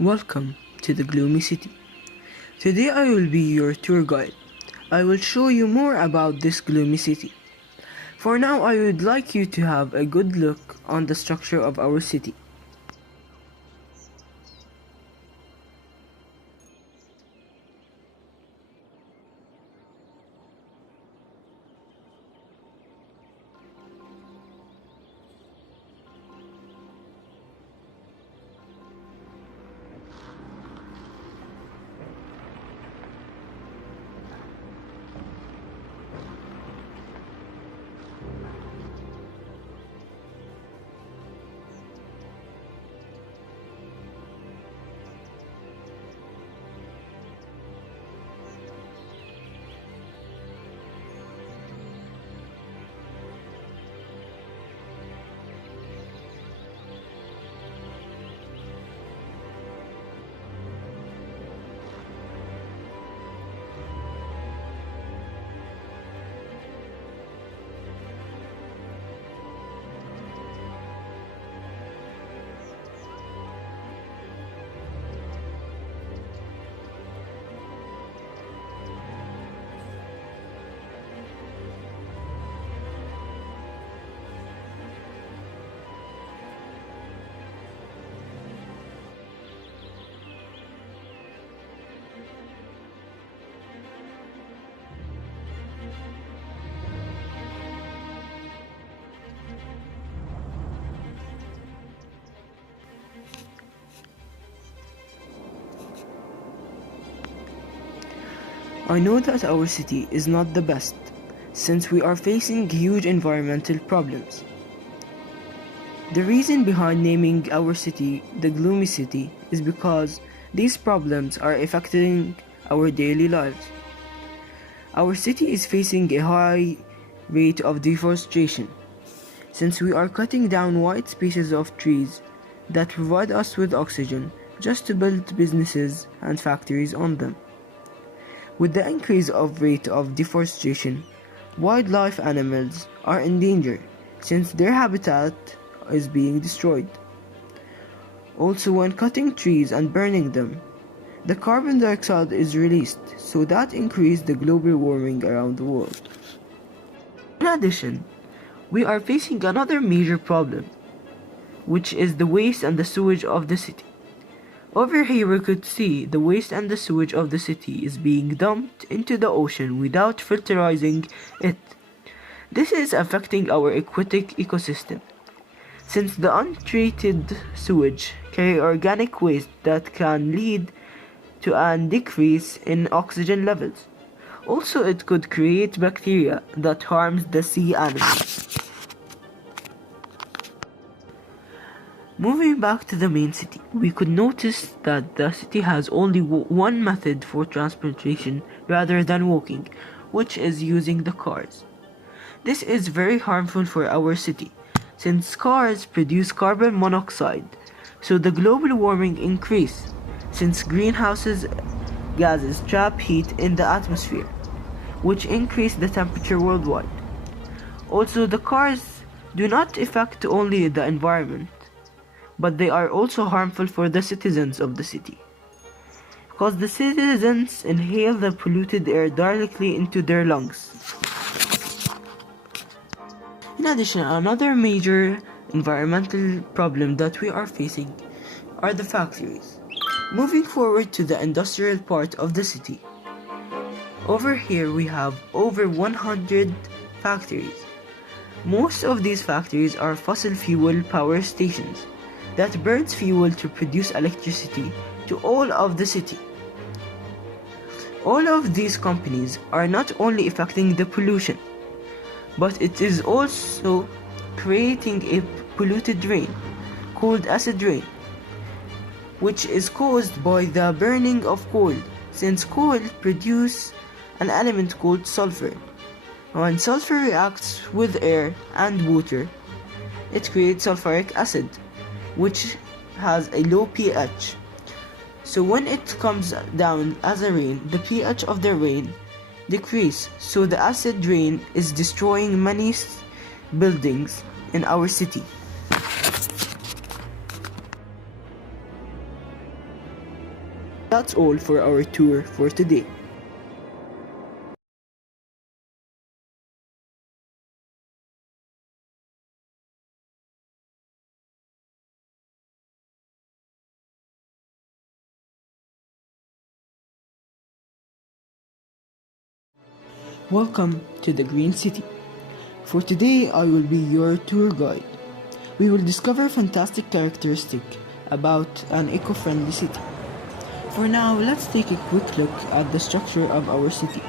Welcome to the gloomy city. Today I will be your tour guide. I will show you more about this gloomy city. For now, I would like you to have a good look on the structure of our city. I know that our city is not the best, since we are facing huge environmental problems. The reason behind naming our city the gloomy city is because these problems are affecting our daily lives. Our city is facing a high rate of deforestation, since we are cutting down wide spaces of trees that provide us with oxygen just to build businesses and factories on them. With the increase of rate of deforestation, wildlife animals are in danger since their habitat is being destroyed. Also, when cutting trees and burning them, the carbon dioxide is released, so that increases the global warming around the world. In addition, we are facing another major problem, which is the waste and the sewage of the city. Over here we could see the waste and the sewage of the city is being dumped into the ocean without filterizing it. This is affecting our aquatic ecosystem, since the untreated sewage carry organic waste that can lead to a decrease in oxygen levels. Also, it could create bacteria that harms the sea animals. Moving back to the main city, we could notice that the city has only one method for transportation rather than walking, which is using the cars. This is very harmful for our city, since cars produce carbon monoxide, so the global warming increase, since greenhouses gases trap heat in the atmosphere, which increase the temperature worldwide. Also, the cars do not affect only the environment, but they are also harmful for the citizens of the city, because the citizens inhale the polluted air directly into their lungs. In addition, another major environmental problem that we are facing are the factories. Moving forward to the industrial part of the city, over here we have over 100 factories. Most of these factories are fossil fuel power stations that burns fuel to produce electricity to all of the city. All of these companies are not only affecting the pollution, but it is also creating a polluted rain called acid rain, which is caused by the burning of coal, since coal produces an element called sulfur. When sulfur reacts with air and water, it creates sulfuric acid, which has a low pH. So when it comes down as a rain, the pH of the rain decreases, so the acid rain is destroying many buildings in our city. That's all for our tour for today. Welcome to the Green City. For today, I will be your tour guide. We will discover fantastic characteristics about an eco-friendly city. For now, let's take a quick look at the structure of our city.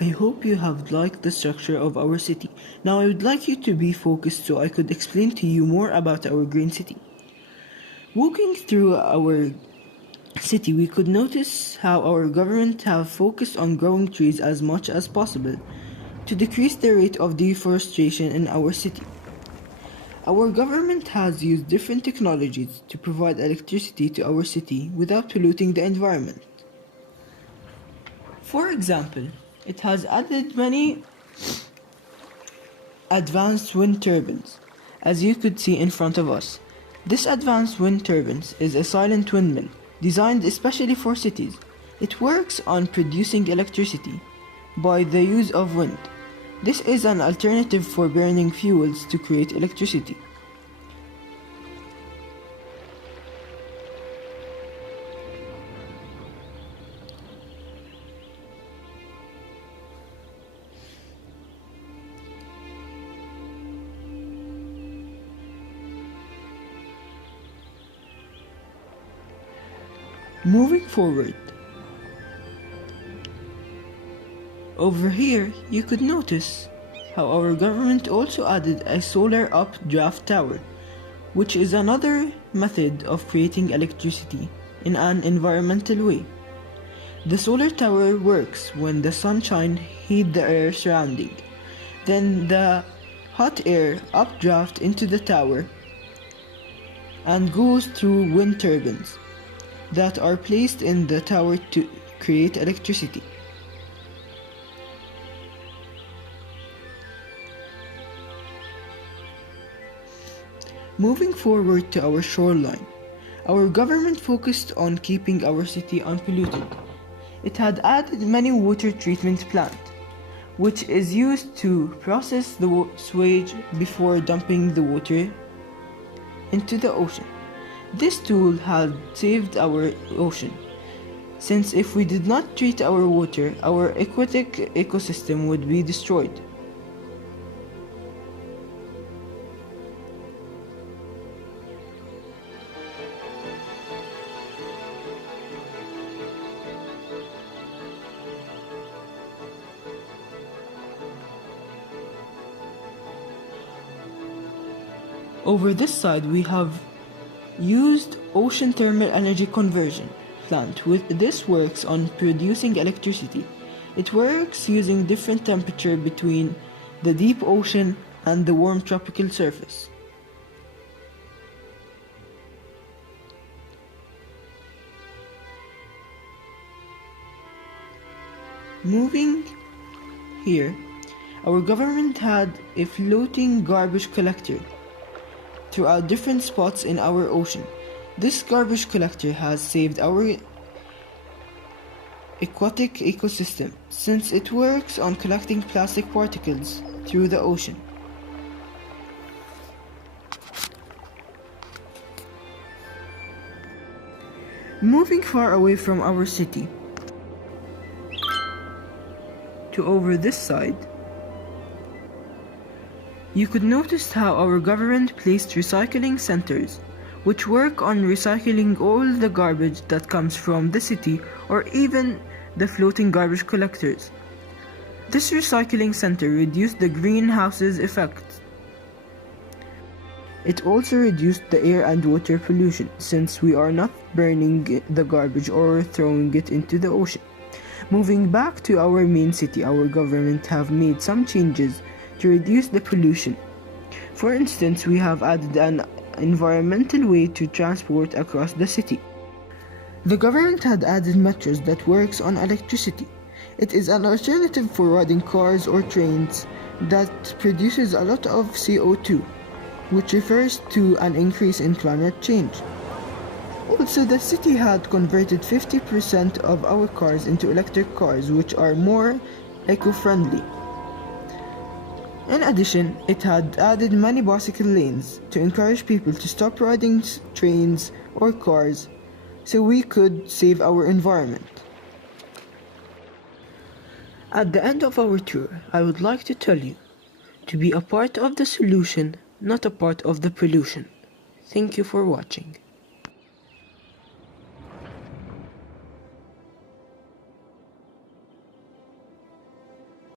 I hope you have liked the structure of our city. Now I would like you to be focused so I could explain to you more about our green city. Walking through our city, we could notice how our government have focused on growing trees as much as possible to decrease the rate of deforestation in our city. Our government has used different technologies to provide electricity to our city without polluting the environment. For example, it has added many advanced wind turbines, as you could see in front of us. This advanced wind turbines is a silent windmill designed especially for cities. It works on producing electricity by the use of wind. This is an alternative for burning fuels to create electricity. Moving forward, over here you could notice how our government also added a solar updraft tower, which is another method of creating electricity in an environmental way. The solar tower works when the sunshine heats the air surrounding. Then the hot air updraft into the tower and goes through wind turbines that are placed in the tower to create electricity. Moving forward to our shoreline, our government focused on keeping our city unpolluted. It had added many water treatment plants, which is used to process the sewage before dumping the water into the ocean. This tool had saved our ocean, since if we did not treat our water, our aquatic ecosystem would be destroyed. Over this side we have used ocean thermal energy conversion plant. This works on producing electricity. It works using different temperature between the deep ocean and the warm tropical surface. Moving here, our government had a floating garbage collector throughout different spots in our ocean. This garbage collector has saved our aquatic ecosystem since it works on collecting plastic particles through the ocean. Moving far away from our city to over this side, you could notice how our government placed recycling centers which work on recycling all the garbage that comes from the city or even the floating garbage collectors. This recycling center reduced the greenhouse's effect. It also reduced the air and water pollution since we are not burning the garbage or throwing it into the ocean. Moving back to our main city, our government have made some changes to reduce the pollution. For instance, we have added an environmental way to transport across the city. The government had added metros that works on electricity. It is an alternative for riding cars or trains that produces a lot of CO2, which refers to an increase in climate change. Also, the city had converted 50% of our cars into electric cars, which are more eco-friendly. In addition, it had added many bicycle lanes to encourage people to stop riding trains or cars so we could save our environment. At the end of our tour, I would like to tell you to be a part of the solution, not a part of the pollution. Thank you for watching.